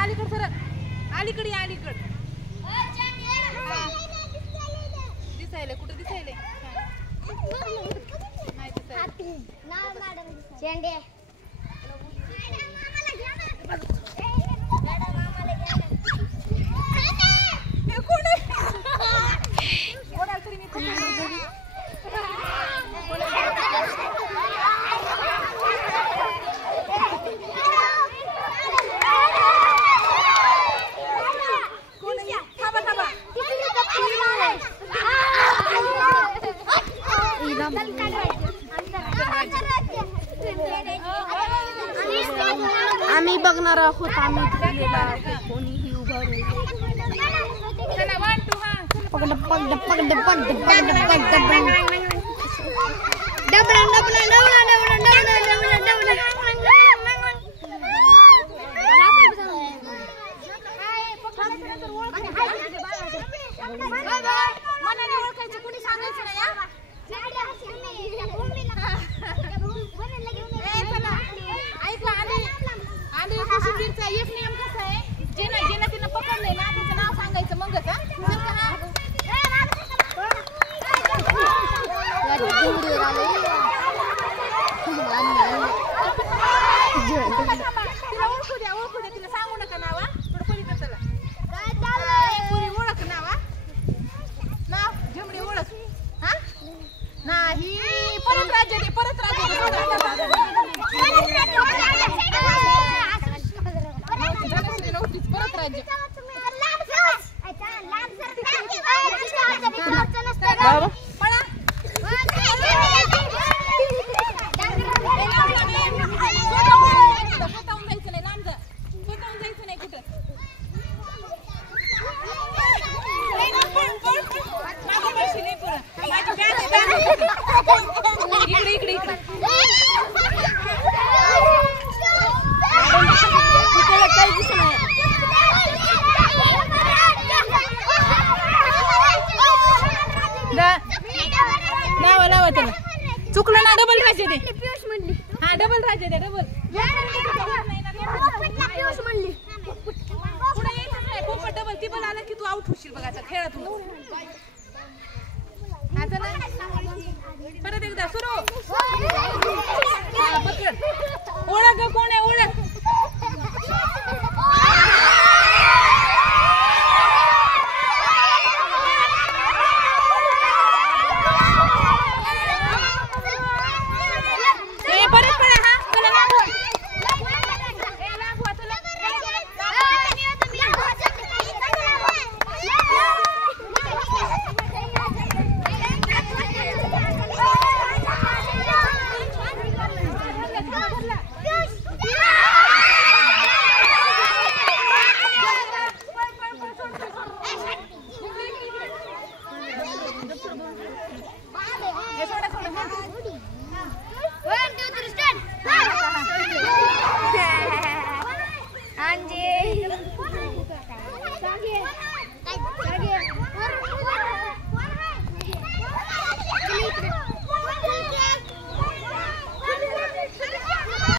अलीकड sir अलीकडे अलीकड दिसायले कुठे दिसायले नाही दिसायले चेंडे आम्ही बघणार आहोत आम्ही कोणीही उभा पकड पकड पकड पकड पकड डबला डबला डबला डबला डबला डबला मनाने ओळखायचं कोणी सांगायचं नाही शिबिरचा एक नियम कसा आहे जेना तिनं पकडलंय ना त्याचं नाव सांगायचं मगच तिला ओळखू द्या तिला सांगू नका नावा थोडं पलीकडे चला पुरी ओळख नावा नाव झेमडी ओळख हा नाही परत राज्य दे परत राज्य परत राज्य चुकलं ना डबल राज्य दे हा डबल राज्य दे डबल पुढे यायचंच नाही पोपट डबल ती बल आला की तू आउट होशील बघायचा खेळात परत एकदा सुरू